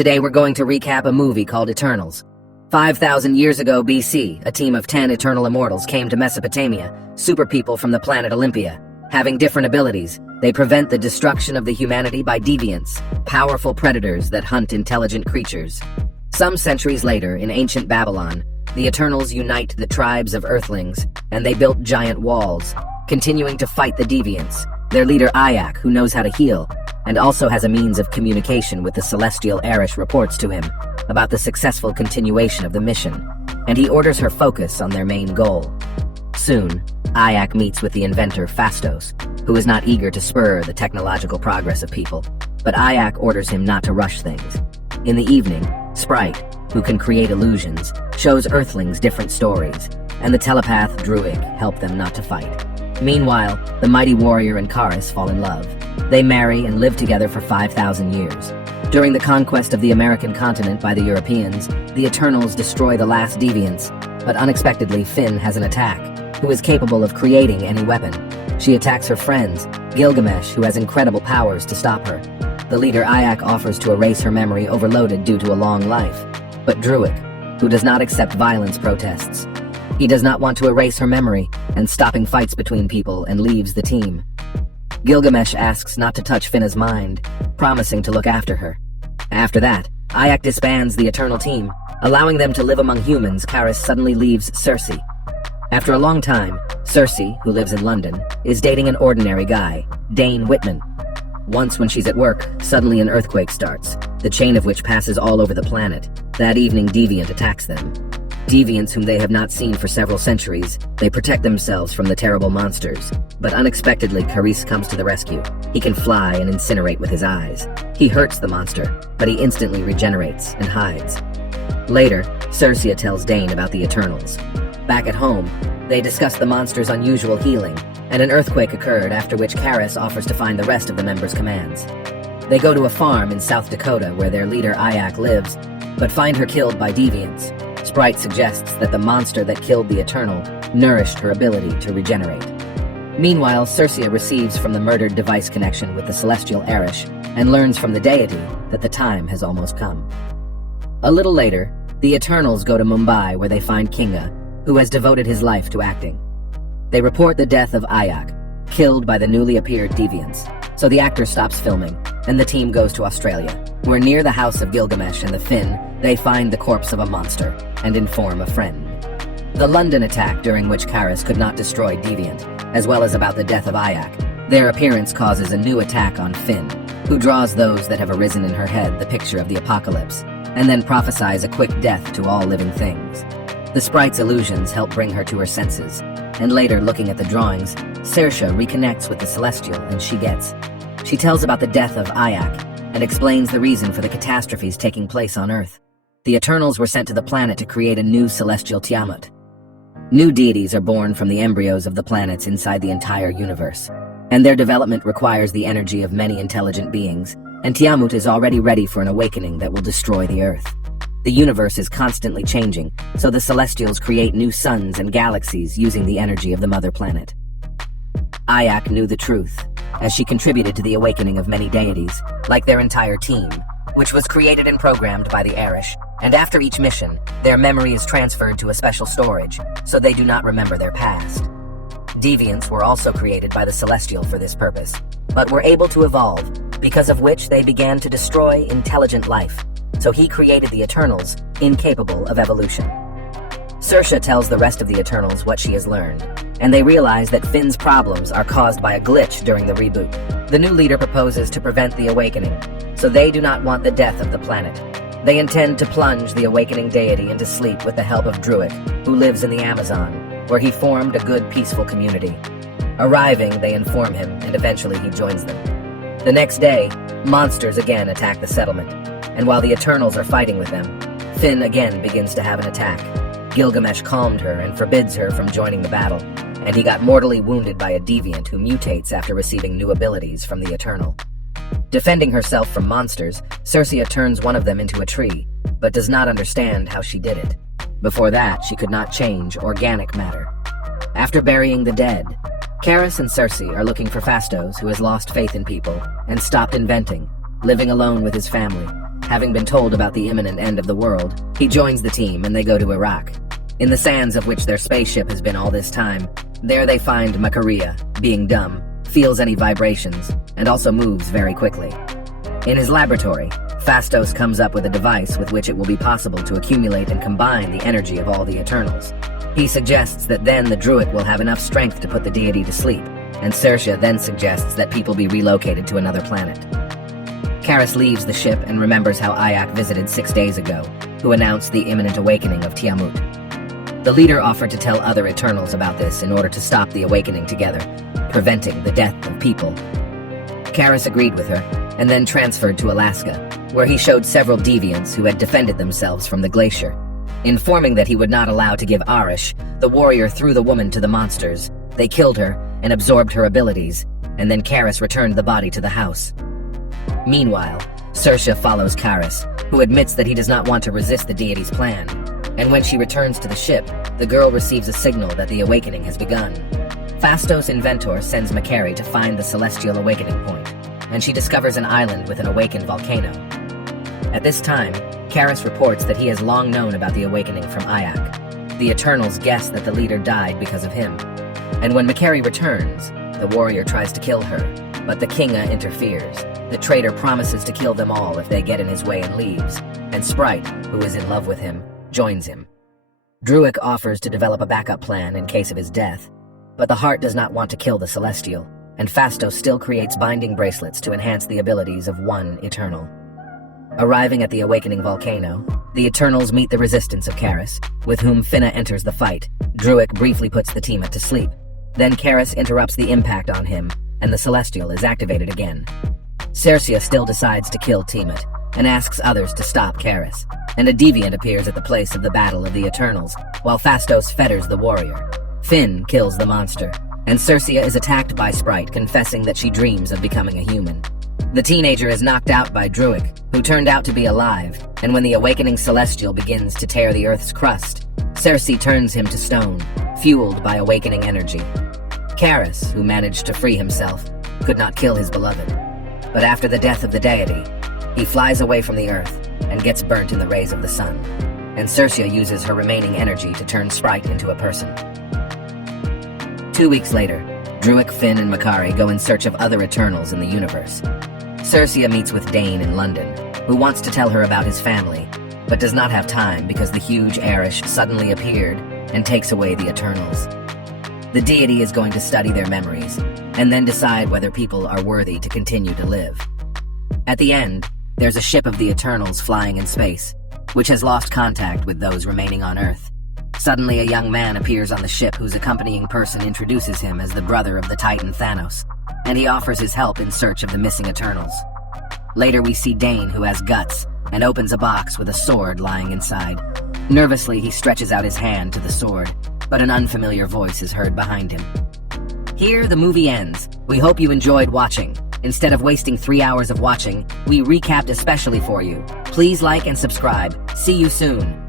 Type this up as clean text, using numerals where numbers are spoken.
Today we're going to recap a movie called Eternals. 5,000 years ago BC, a team of 10 eternal immortals came to Mesopotamia, super people from the planet Olympia. Having different abilities, they prevent the destruction of the humanity by deviants, powerful predators that hunt intelligent creatures. Some centuries later, in ancient Babylon, the Eternals unite the tribes of Earthlings, and they built giant walls, continuing to fight the deviants. Their leader Ayak, who knows how to heal, and also has a means of communication with the celestial Arish, reports to him about the successful continuation of the mission, and he orders her focus on their main goal. Soon, Ayak meets with the inventor Phastos, who is not eager to spur the technological progress of people, but Ayak orders him not to rush things. In the evening, Sprite, who can create illusions, shows Earthlings different stories, and the telepath Druig help them not to fight. Meanwhile, the mighty warrior and Karis fall in love. They marry and live together for 5,000 years. During the conquest of the American continent by the Europeans, the Eternals destroy the last deviants, but unexpectedly Finn has an attack, who is capable of creating any weapon. She attacks her friends, Gilgamesh, who has incredible powers, to stop her. The leader Ayak offers to erase her memory overloaded due to a long life, but Druig, who does not accept violence, protests. He does not want to erase her memory and stopping fights between people and leaves the team. Gilgamesh asks not to touch Finna's mind, promising to look after her. After that, Ayak disbands the Eternal team, allowing them to live among humans. Karis suddenly leaves Cersei. After a long time, Cersei, who lives in London, is dating an ordinary guy, Dane Whitman. Once when she's at work, suddenly an earthquake starts, the chain of which passes all over the planet. That evening, Deviant attacks them. Deviants whom they have not seen for several centuries, they protect themselves from the terrible monsters. But unexpectedly, Karis comes to the rescue. He can fly and incinerate with his eyes. He hurts the monster, but he instantly regenerates and hides. Later, Cersei tells Dane about the Eternals. Back at home, they discuss the monster's unusual healing, and an earthquake occurred, after which Karis offers to find the rest of the members' commands. They go to a farm in South Dakota where their leader Ayak lives, but find her killed by deviants. Sprite suggests that the monster that killed the Eternal nourished her ability to regenerate. Meanwhile, Cersei receives from the murdered device connection with the celestial Arish and learns from the deity that the time has almost come. A little later, the Eternals go to Mumbai where they find Kinga, who has devoted his life to acting. They report the death of Ayak, killed by the newly appeared deviants, so the actor stops filming, and the team goes to Australia, where near the house of Gilgamesh and the Finn, they find the corpse of a monster and inform a friend. The London attack, during which Karis could not destroy Deviant, as well as about the death of Ayak, their appearance causes a new attack on Finn, who draws those that have arisen in her head the picture of the apocalypse, and then prophesies a quick death to all living things. The sprite's illusions help bring her to her senses, and later, looking at the drawings, Saoirse reconnects with the Celestial and she tells about the death of Ayak, and explains the reason for the catastrophes taking place on Earth. The Eternals were sent to the planet to create a new celestial Tiamat. New deities are born from the embryos of the planets inside the entire universe, and their development requires the energy of many intelligent beings, and Tiamut is already ready for an awakening that will destroy the Earth. The universe is constantly changing, so the Celestials create new suns and galaxies using the energy of the mother planet. Ayak knew the truth, as she contributed to the awakening of many deities, like their entire team, which was created and programmed by the Arish, and after each mission, their memory is transferred to a special storage, so they do not remember their past. Deviants were also created by the Celestial for this purpose, but were able to evolve, because of which they began to destroy intelligent life, so he created the Eternals, incapable of evolution. Saoirse tells the rest of the Eternals what she has learned, and they realize that Finn's problems are caused by a glitch during the reboot. The new leader proposes to prevent the awakening, so they do not want the death of the planet. They intend to plunge the awakening deity into sleep with the help of Druig, who lives in the Amazon, where he formed a good, peaceful community. Arriving, they inform him, and eventually he joins them. The next day, monsters again attack the settlement, and while the Eternals are fighting with them, Finn again begins to have an attack. Gilgamesh calmed her and forbids her from joining the battle, and he got mortally wounded by a deviant who mutates after receiving new abilities from the Eternal. Defending herself from monsters, Cersei turns one of them into a tree, but does not understand how she did it. Before that, she could not change organic matter. After burying the dead, Karis and Cersei are looking for Phastos, who has lost faith in people and stopped inventing, living alone with his family. Having been told about the imminent end of the world, he joins the team and they go to Iraq. In the sands of which their spaceship has been all this time, there they find Makaria, being dumb, feels any vibrations, and also moves very quickly. In his laboratory, Phastos comes up with a device with which it will be possible to accumulate and combine the energy of all the Eternals. He suggests that then the Druid will have enough strength to put the deity to sleep, and Sersia then suggests that people be relocated to another planet. Karis leaves the ship and remembers how Ayak visited 6 days ago, who announced the imminent awakening of Tiamut. The leader offered to tell other Eternals about this in order to stop the awakening together, preventing the death of people. Karis agreed with her, and then transferred to Alaska, where he showed several deviants who had defended themselves from the glacier. Informing that he would not allow to give Arish, the warrior threw the woman to the monsters. They killed her and absorbed her abilities, and then Karis returned the body to the house. Meanwhile, Sersia follows Karis, who admits that he does not want to resist the deity's plan. And when she returns to the ship, the girl receives a signal that the awakening has begun. Phastos Inventor sends Makari to find the celestial awakening point, and she discovers an island with an awakened volcano. At this time, Karis reports that he has long known about the awakening from Ayak. The Eternals guess that the leader died because of him. And when Makari returns, the warrior tries to kill her, but the Kinga interferes. The traitor promises to kill them all if they get in his way and leaves, and Sprite, who is in love with him, joins him. Druid offers to develop a backup plan in case of his death, but the Heart does not want to kill the Celestial, and Phastos still creates binding bracelets to enhance the abilities of one Eternal. Arriving at the awakening volcano, the Eternals meet the resistance of Karis, with whom Finna enters the fight. Druid briefly puts the team to sleep. Then Karis interrupts the impact on him, and the Celestial is activated again. Sersia still decides to kill Tiamat, and asks others to stop Karis, and a deviant appears at the place of the Battle of the Eternals, while Phastos fetters the warrior. Finn kills the monster, and Sersia is attacked by Sprite, confessing that she dreams of becoming a human. The teenager is knocked out by Druid, who turned out to be alive, and when the awakening Celestial begins to tear the Earth's crust, Cersei turns him to stone, fueled by awakening energy. Karis, who managed to free himself, could not kill his beloved. But after the death of the deity, he flies away from the Earth and gets burnt in the rays of the sun, and Sersia uses her remaining energy to turn Sprite into a person. 2 weeks later, Druid, Finn, and Makari go in search of other Eternals in the universe. Sersia meets with Dane in London, who wants to tell her about his family, but does not have time because the huge Arish suddenly appeared and takes away the Eternals. The deity is going to study their memories, and then decide whether people are worthy to continue to live. At the end, there's a ship of the Eternals flying in space, which has lost contact with those remaining on Earth. Suddenly, a young man appears on the ship whose accompanying person introduces him as the brother of the Titan Thanos, and he offers his help in search of the missing Eternals. Later, we see Dane, who has guts, and opens a box with a sword lying inside. Nervously, he stretches out his hand to the sword, but an unfamiliar voice is heard behind him. Here, the movie ends. We hope you enjoyed watching. Instead of wasting 3 hours of watching, we recapped especially for you. Please like and subscribe. See you soon.